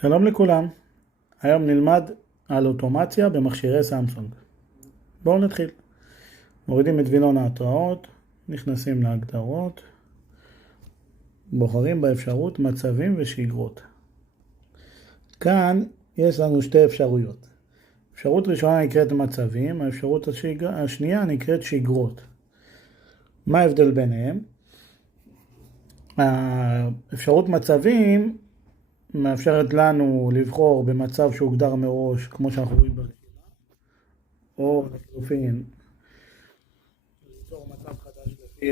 שלום לכולם, היום נלמד על אוטומציה במכשירי סמסונג. בואו נתחיל. מורידים את וילון ההתראות, נכנסים להגדרות, בוחרים באפשרות מצבים ושגרות. כאן יש לנו שתי אפשרויות. אפשרות ראשונה נקראת מצבים, האפשרות השנייה נקראת שגרות. מה ההבדל ביניהם? האפשרות מצבים מאפשרת לנו לבחור במצב שהוגדר מראש, כמו שאנחנו רואים ברשימה, או לחלופין ליצור מצב חדש לפי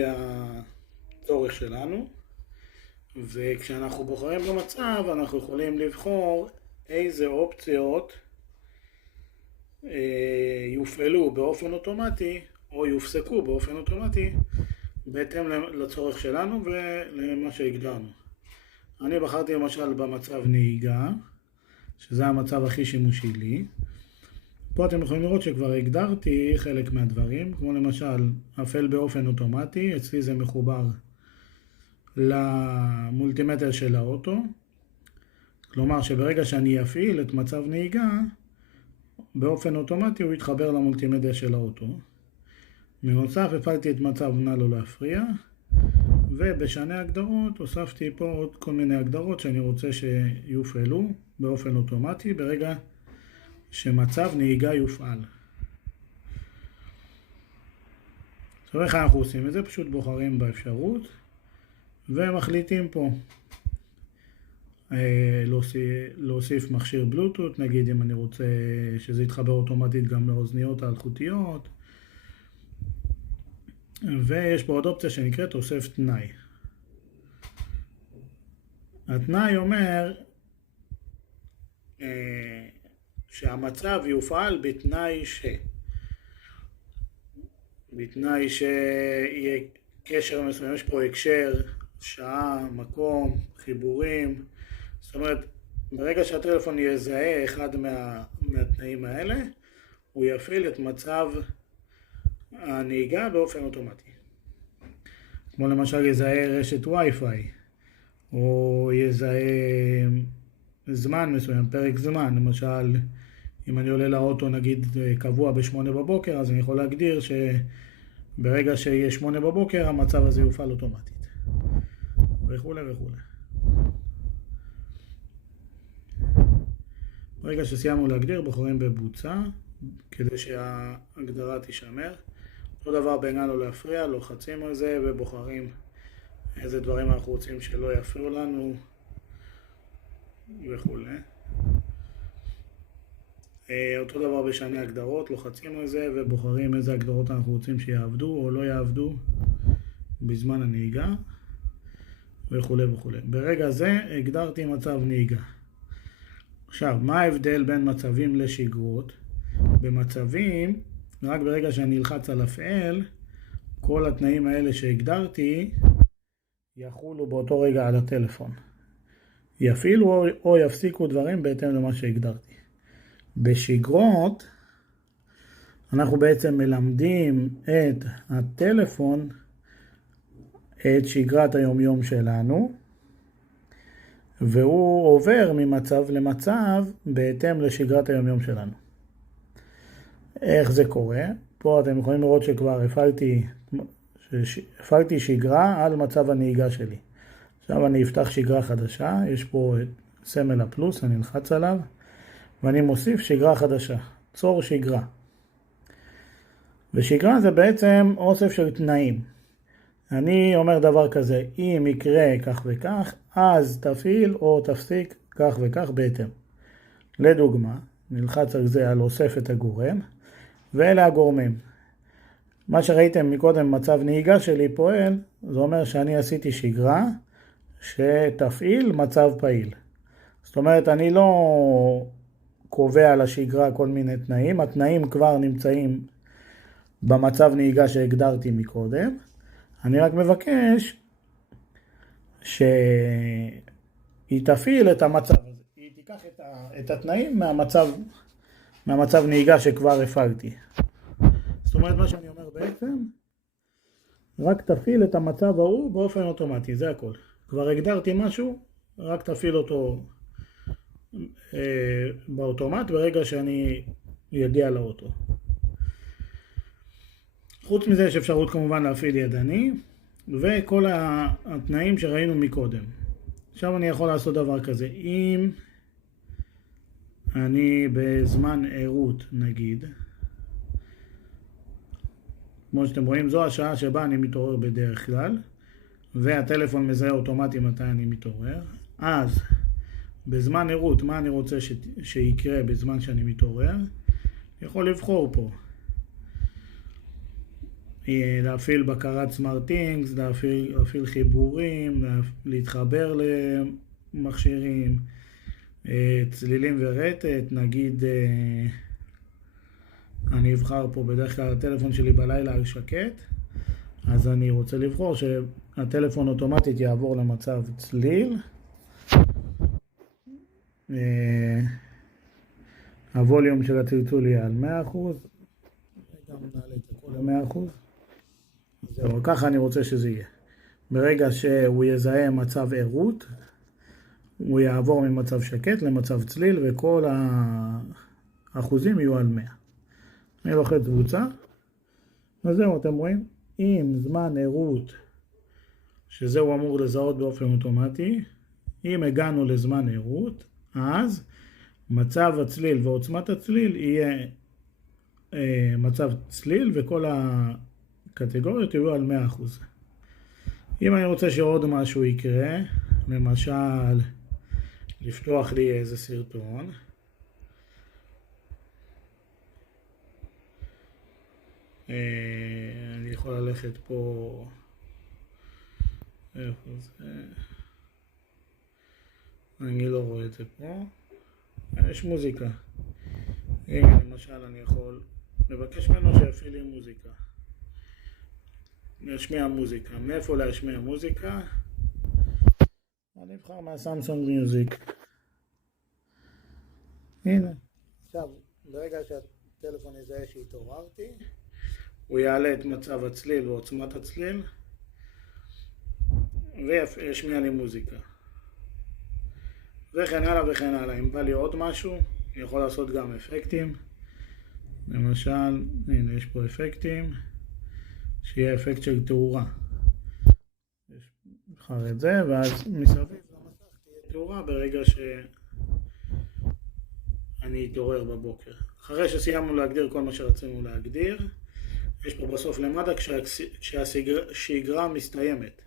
הצורך שלנו. וכשאנחנו בוחרים במצב אנחנו יכולים לבחור איזה אופציות יופעלו באופן אוטומטי או יופסקו באופן אוטומטי בהתאם לצורך שלנו ולמה שהגדרנו. אני בחרתי למשל במצב נהיגה, שזה המצב הכי שימושי לי. פה אתם יכולים לראות שכבר הגדרתי חלק מהדברים, כמו למשל הפעל באופן אוטומטי, אצלי זה מחובר למולטימטר של האוטו. כלומר שברגע שאני אפעיל את מצב נהיגה, באופן אוטומטי הוא יתחבר למולטימטר של האוטו. בנוסף הפעלתי את מצב נא לא להפריע. ובשני הגדרות הוספתי פה עוד כל מיני הגדרות שאני רוצה שיופעלו באופן אוטומטי ברגע שמצב נהיגה יופעל. עכשיו איך אנחנו עושים את זה? פשוט בוחרים באפשרות ומחליטים פה להוסיף מכשיר בלוטות, נגיד אם אני רוצה שזה יתחבר אוטומטית גם לאוזניות האלחוטיות, ויש פה עוד אופציה שנקראת תוסף תנאי. התנאי אומר שהמצב יופעל בתנאי שיהיה קשר מסוים, יש פה הקשר, שעה, מקום, חיבורים. זאת אומרת, ברגע שהטלפון יזהה אחד מהתנאים האלה, הוא יפעיל את מצב הנהיגה באופן אוטומטי. כמו למשל יזהה רשת וי-פיי, או יזהה זמן מסוים, פרק זמן. למשל, אם אני עולה לאוטו נגיד קבוע ב8 בבוקר, אז אני יכול להגדיר שברגע שיהיה 8 בבוקר, המצב הזה יופעל אוטומטית. וכו' וכו'. ברגע שסיימנו להגדיר, בוחרים בבוצע, כדי שההגדרה תישמר. אותו דבר בעניין לא להפריע, לוחצים על זה ובוחרים איזה דברים אנחנו רוצים שלא יפריעו לנו וכו'. אותו דבר בשני הגדרות, לוחצים על זה ובוחרים איזה הגדרות אנחנו רוצים שיעבדו או לא יעבדו בזמן הנהיגה וכו' וכו'. ברגע זה הגדרתי מצב נהיגה. עכשיו, מה ההבדל בין מצבים לשגרות? במצבים, רק ברגע שאני אלחץ על הפעל, כל התנאים האלה שהגדרתי יחולו באותו רגע על הטלפון. יפעילו או יפסיקו דברים בהתאם למה שהגדרתי. בשגרות, אנחנו בעצם מלמדים את הטלפון את שגרת היומיום שלנו, והוא עובר ממצב למצב בהתאם לשגרת היומיום שלנו. איך זה קורה? פה אתם יכולים לראות שכבר הפעלתי שגרה על מצב הנהיגה שלי. עכשיו אני אפתח שגרה חדשה, יש פה סמל הפלוס, אני אלחץ עליו, ואני מוסיף שגרה חדשה, צור שגרה. ושגרה זה בעצם אוסף של תנאים. אני אומר דבר כזה, אם יקרה כך וכך, אז תפעיל או תפסיק כך וכך בהתאם. לדוגמה, נלחץ על זה על אוסף את הגורם, ואלה הגורמים. מה שראיתם מקודם, מצב נהיגה שלי פועל, זה אומר שאני עשיתי שגרה שתפעיל מצב פעיל. זאת אומרת, אני לא קובע לשגרה כל מיני תנאים, התנאים כבר נמצאים במצב נהיגה שהגדרתי מקודם. אני רק מבקש שהיא תפעיל את המצב הזה. היא תיקח את התנאים מהמצב נהיגה שכבר הפעלתי. זאת אומרת, מה שאני אומר בעצם, רק תפעיל את המצב ההוא באופן אוטומטי, זה הכל. כבר הגדרתי משהו, רק תפעיל אותו באוטומט ברגע שאני יגיע לאוטו. חוץ מזה יש אפשרות כמובן להפעיל ידני, וכל התנאים שראינו מקודם. עכשיו אני יכול לעשות דבר כזה, אם אני בזמן ערות נגיד, כמו שאתם רואים זו השעה שבה אני מתעורר בדרך כלל, והטלפון מזהה אוטומטי מתי אני מתעורר, אז בזמן ערות מה אני רוצה שיקרה בזמן שאני מתעורר, אני יכול לבחור פה. להפעיל בקרת סמארטינגס, להפעיל חיבורים, להתחבר למכשירים, צלילים ורטט, נגיד אני אבחר פה בדרך כלל הטלפון שלי בלילה שקט, אז אני רוצה לבחור שהטלפון אוטומטית יעבור למצב צליל, הווליום של הצלצול יהיה על 100%, גם נעלה את הכל ל-100%. זהו, ככה אני רוצה שזה יהיה. ברגע שהוא יזהה מצב ערות, הוא יעבור ממצב שקט למצב צליל, וכל האחוזים יהיו על 100. אני לוחץ קבוצה, וזהו, אתם רואים? אם זמן ערות, שזהו אמור לזהות באופן אוטומטי, אם הגענו לזמן ערות, אז מצב הצליל ועוצמת הצליל יהיה מצב צליל, וכל הקטגוריות יהיו על 100%. אם אני רוצה שעוד משהו יקרה, למשל לפתוח לי איזה סרטון, אני יכול ללכת פה, איפה זה? אני לא רואה את זה פה, יש מוזיקה. הנה למשל אני יכול לבקש ממנו שיפעיל לי מוזיקה, להשמיע מוזיקה. מאיפה להשמיע מוזיקה? אני אבחר מהסמסונג מיוזיק. הנה. עכשיו, ברגע שהטלפון יזהה שהתעוררתי, הוא יעלה את מצב הצליל ועוצמת הצליל, וישמיע לי מוזיקה. וכן הלאה וכן הלאה. אם בא לי עוד משהו, אני יכול לעשות גם אפקטים. למשל, הנה יש פה אפקטים, שיהיה אפקט של תאורה. נבחר את זה, ואז מסביב למסך תהיה תאורה ברגע שאני אתעורר בבוקר. אחרי שסיימנו להגדיר כל מה שרצינו להגדיר, יש פה בסוף למטה כשהשגרה מסתיימת.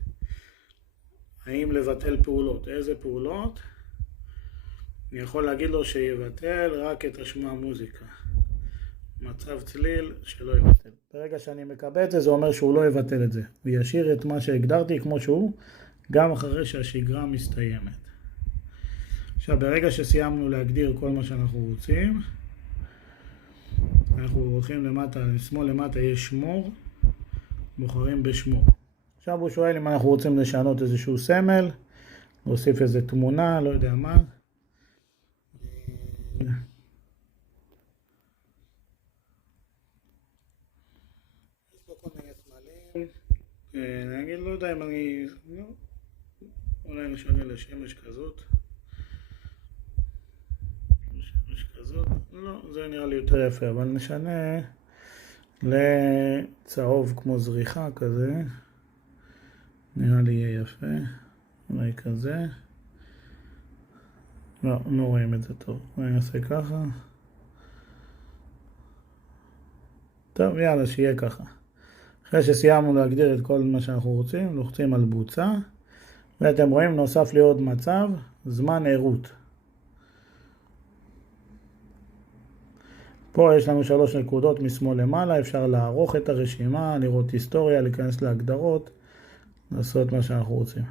האם לבטל פעולות? איזה פעולות? אני יכול להגיד לו שיבטל רק את השמע מוזיקה. מצב צליל שלא יבטל. ברגע שאני מקבל את זה, זה אומר שהוא לא יבטל את זה. הוא ישאיר את מה שהגדרתי כמו שהוא, גם אחרי שהשגרה מסתיימת. עכשיו, ברגע שסיימנו להגדיר כל מה שאנחנו רוצים, אנחנו הולכים למטה, לשמאל למטה יש שמור, בוחרים בשמור. עכשיו הוא שואל אם אנחנו רוצים לשנות איזשהו סמל, להוסיף איזו תמונה, לא יודע מה. יש פה כל מיני סמלים. נגיד, לא יודע אם אני... אולי נשנה לשמש כזאת. שמש כזאת. לא, זה נראה לי יותר יפה, אבל נשנה לצהוב כמו זריחה כזה. נראה לי יהיה יפה. אולי כזה. לא רואים את זה טוב. אני אעשה ככה. טוב, יאללה, שיהיה ככה. אחרי שסיימנו להגדיר את כל מה שאנחנו רוצים, לוחצים על בוצע. ואתם רואים, נוסף לי עוד מצב, זמן ערות. פה יש לנו 3 נקודות משמאל למעלה, אפשר לערוך את הרשימה, לראות היסטוריה, להיכנס להגדרות, לעשות מה שאנחנו רוצים.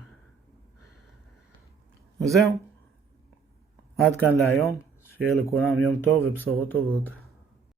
וזהו. עד כאן להיום, שיהיה לכולם יום טוב ובשורות טובות.